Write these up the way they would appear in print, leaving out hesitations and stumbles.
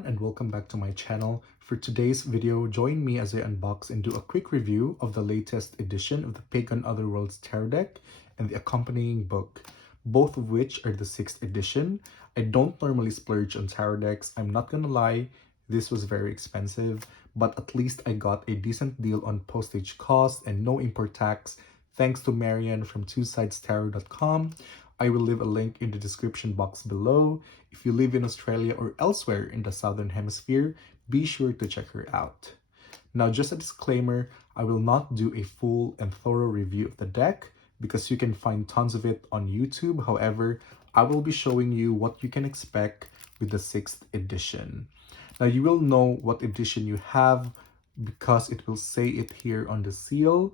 everyone, and welcome back to my channel. For today's video, join me as I unbox and do a quick review of the latest edition of the Pagan Otherworlds Tarot deck and the accompanying book, both of which are the 6th edition. I don't normally splurge on tarot decks, I'm not gonna lie, this was very expensive, but at least I got a decent deal on postage cost and no import tax, thanks to Marian from twosidestarot.com. I will leave a link in the description box below. If you live in Australia or elsewhere in the Southern Hemisphere, be sure to check her out. Now, just a disclaimer, I will not do a full and thorough review of the deck because you can find tons of it on YouTube. However, I will be showing you what you can expect with the 6th edition. Now, you will know what edition you have because it will say it here on the seal.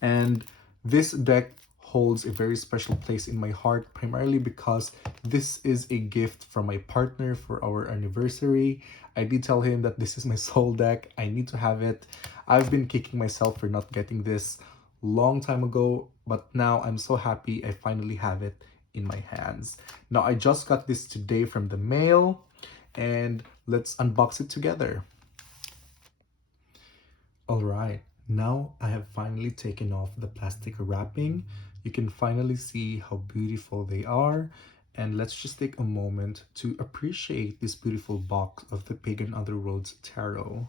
And this deck holds a very special place in my heart, primarily because this is a gift from my partner for our anniversary. I did tell him that this is my soul deck, I need to have it. I've been kicking myself for not getting this long time ago, but now I'm so happy I finally have it in my hands. Now, I just got this today from the mail, and let's unbox it together. All right. Now I have finally taken off the plastic wrapping. You can finally see how beautiful they are. And let's just take a moment to appreciate this beautiful box of the Pagan Otherworlds Tarot.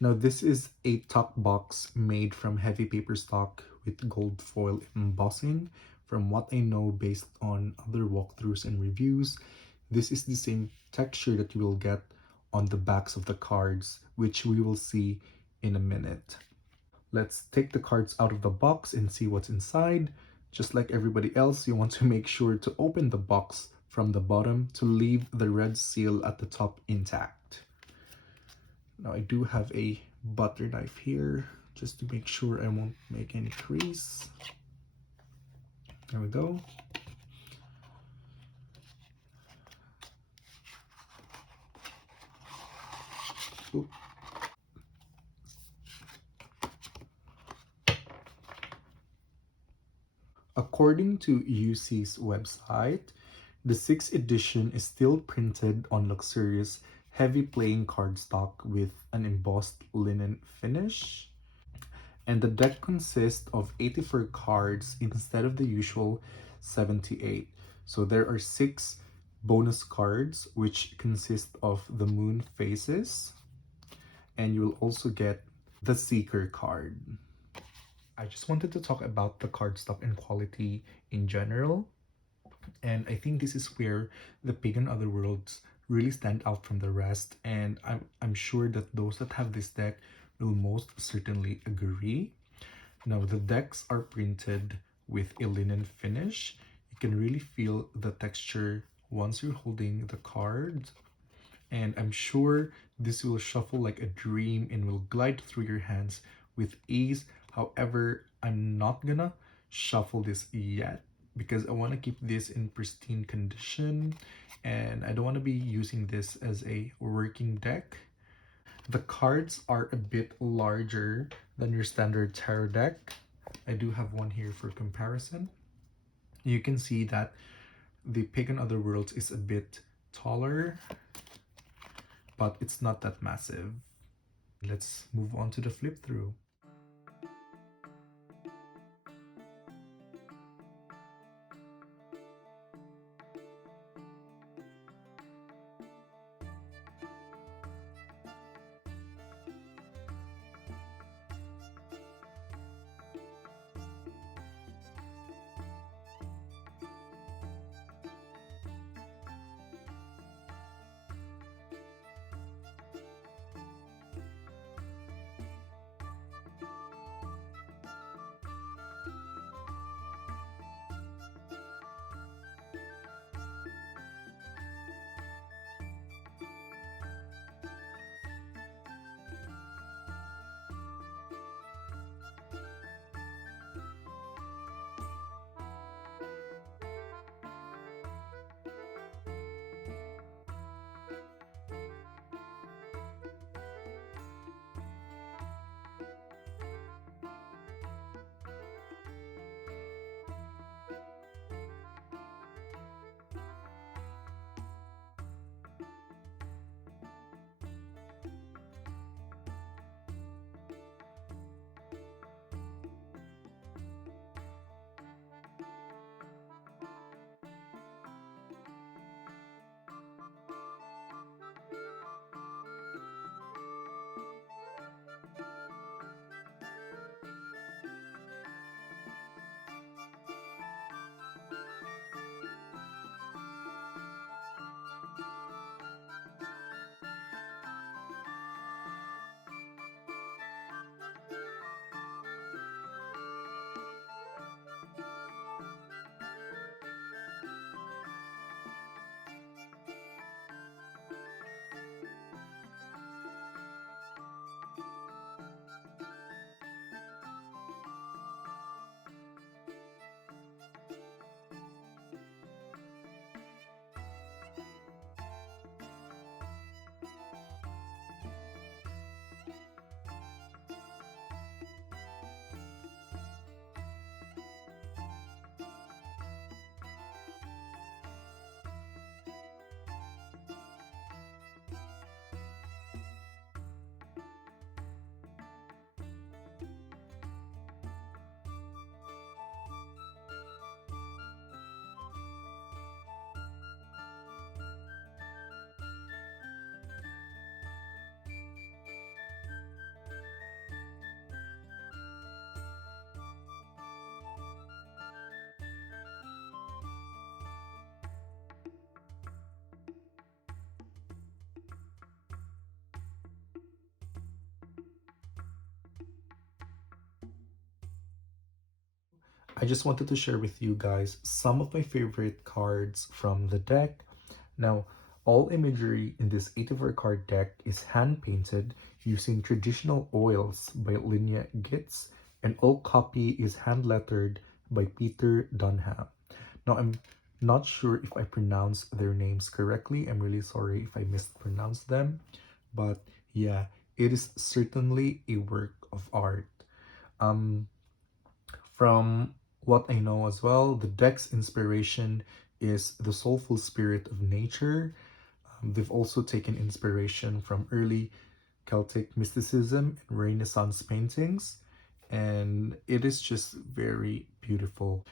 Now this is a top box made from heavy paper stock with gold foil embossing. From what I know based on other walkthroughs and reviews, this is the same texture that you will get on the backs of the cards, which we will see in a minute. Let's take the cards out of the box and see what's inside. Just like everybody else, you want to make sure to open the box from the bottom to leave the red seal at the top intact. Now I do have a butter knife here just to make sure I won't make any crease. There we go. Ooh. According to UC's website, the 6th edition is still printed on luxurious heavy plain cardstock with an embossed linen finish. And the deck consists of 84 cards instead of the usual 78. So there are 6 bonus cards which consist of the moon phases, and you will also get the Seeker card. I just wanted to talk about the cardstock and quality in general, and I think this is where the Pagan Otherworlds really stand out from the rest, and I'm sure that those that have this deck will most certainly agree. Now, the decks are printed with a linen finish. You can really feel the texture once you're holding the card, and I'm sure this will shuffle like a dream and will glide through your hands with ease. However, I'm not gonna shuffle this yet because I want to keep this in pristine condition and I don't want to be using this as a working deck. The cards are a bit larger than your standard tarot deck. I do have one here for comparison. You can see that the Pagan Otherworlds is a bit taller, but it's not that massive. Let's move on to the flip through. I just wanted to share with you guys some of my favorite cards from the deck. Now, all imagery in this 84 card deck is hand painted using traditional oils by Linnea Gitz, and all copy is hand lettered by Peter Dunham. Now, I'm not sure if I pronounced their names correctly. I'm really sorry if I mispronounced them, but yeah, it is certainly a work of art. Um, from what I know as well, the deck's inspiration is the soulful spirit of nature. They've also taken inspiration from early Celtic mysticism and Renaissance paintings, and it is just very beautiful.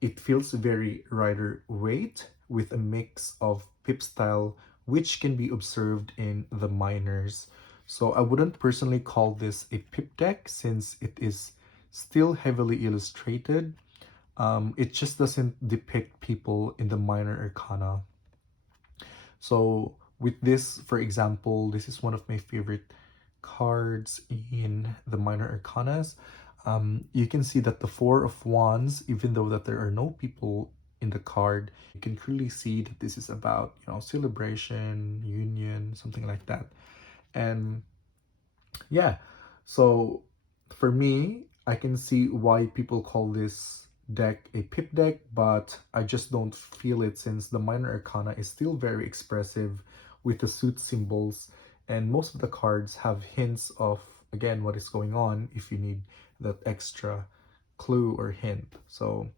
It feels very Rider Waite with a mix of pip style, which can be observed in the minors. So I wouldn't personally call this a pip deck since it is still heavily illustrated. It just doesn't depict people in the minor arcana. So with this, for example, this is one of my favorite cards in the minor arcanas. You can see that the Four of Wands, even though that there are no people in the card, you can clearly see that this is about, celebration, union, something like that. And yeah, so for me, I can see why people call this deck a pip deck, but I just don't feel it since the minor arcana is still very expressive with the suit symbols, and most of the cards have hints of, again, what is going on if you need that extra clue or hint. So,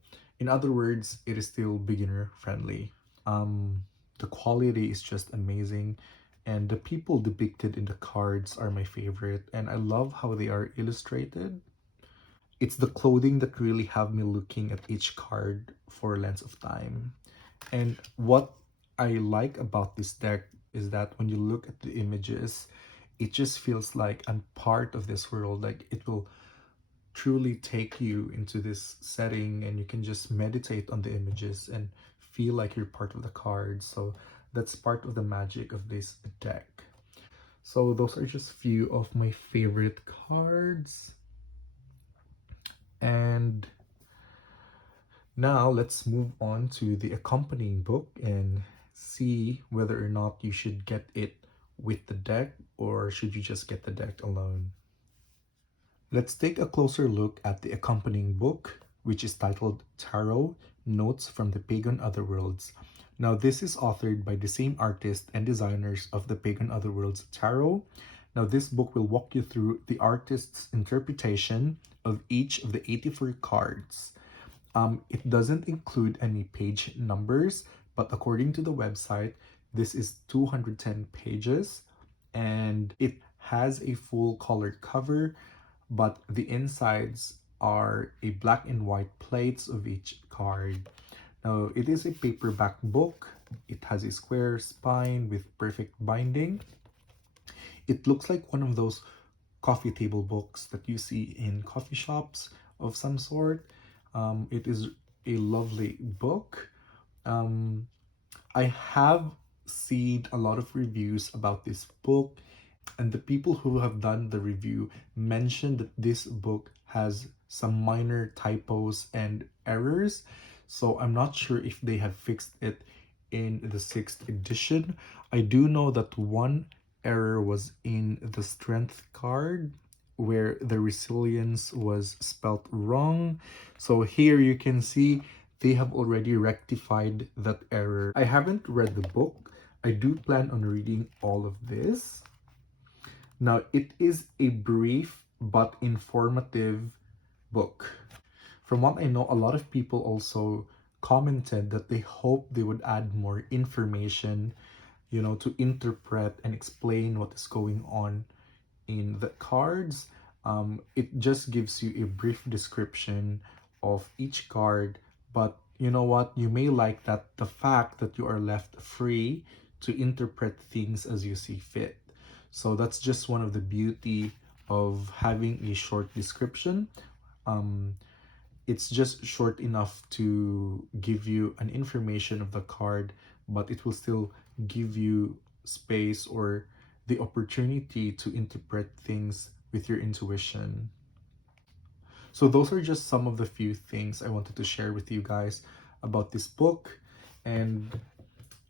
in other words, it is still beginner friendly. The quality is just amazing, and the people depicted in the cards are my favorite, and I love how they are illustrated. It's the clothing that really have me looking at each card for a length of time. And what I like about this deck is that when you look at the images, it just feels like I'm part of this world. Like it will truly take you into this setting, and you can just meditate on the images and feel like you're part of the cards. So that's part of the magic of this deck. So those are just few of my favorite cards. And now let's move on to the accompanying book and see whether or not you should get it with the deck or should you just get the deck alone. Let's take a closer look at the accompanying book, which is titled Tarot Notes from the Pagan Otherworlds. Now, this is authored by the same artist and designers of the Pagan Otherworlds Tarot. Now, this book will walk you through the artist's interpretation of each of the 84 cards. It doesn't include any page numbers, but according to the website, this is 210 pages, and it has a full colored cover, but the insides are a black and white plates of each card. Now, it is a paperback book. It has a square spine with perfect binding. It looks like one of those coffee table books that you see in coffee shops of some sort. It is a lovely book. Um, I have seen a lot of reviews about this book, and the people who have done the review mentioned that this book has some minor typos and errors. So I'm not sure if they have fixed it in the 6th edition. I do know that one error was in the strength card where the resilience was spelt wrong. So here you can see they have already rectified that error. I haven't read the book. I do plan on reading all of this. Now, it is a brief but informative book. From what I know, a lot of people also commented that they hope they would add more information, to interpret and explain what is going on in the cards. It just gives you a brief description of each card, but you know what? You may like that the fact that you are left free to interpret things as you see fit. So that's just one of the beauty of having a short description. Um, it's just short enough to give you an information of the card, but it will still give you space or the opportunity to interpret things with your intuition. So those are just some of the few things I wanted to share with you guys about this book. And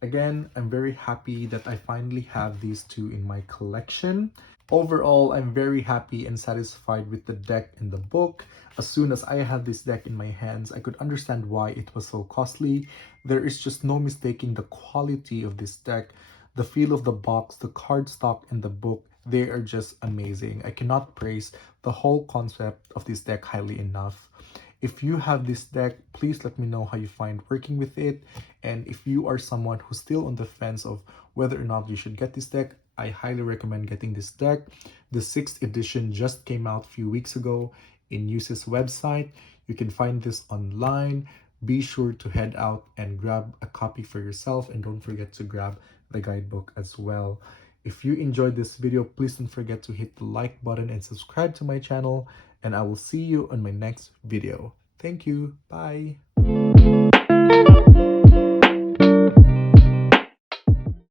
again, I'm very happy that I finally have these two in my collection. Overall, I'm very happy and satisfied with the deck in the book. As soon as I had this deck in my hands, I could understand why it was so costly. There is just no mistaking the quality of this deck. The feel of the box, the cardstock, and the book, they are just amazing. I cannot praise the whole concept of this deck highly enough. If you have this deck, please let me know how you find working with it. And if you are someone who's still on the fence of whether or not you should get this deck, I highly recommend getting this deck. The 6th edition just came out a few weeks ago in UC's website. You can find this online. Be sure to head out and grab a copy for yourself, and don't forget to grab the guidebook as well. If you enjoyed this video, please don't forget to hit the like button and subscribe to my channel, and I will see you on my next video. Thank you. Bye.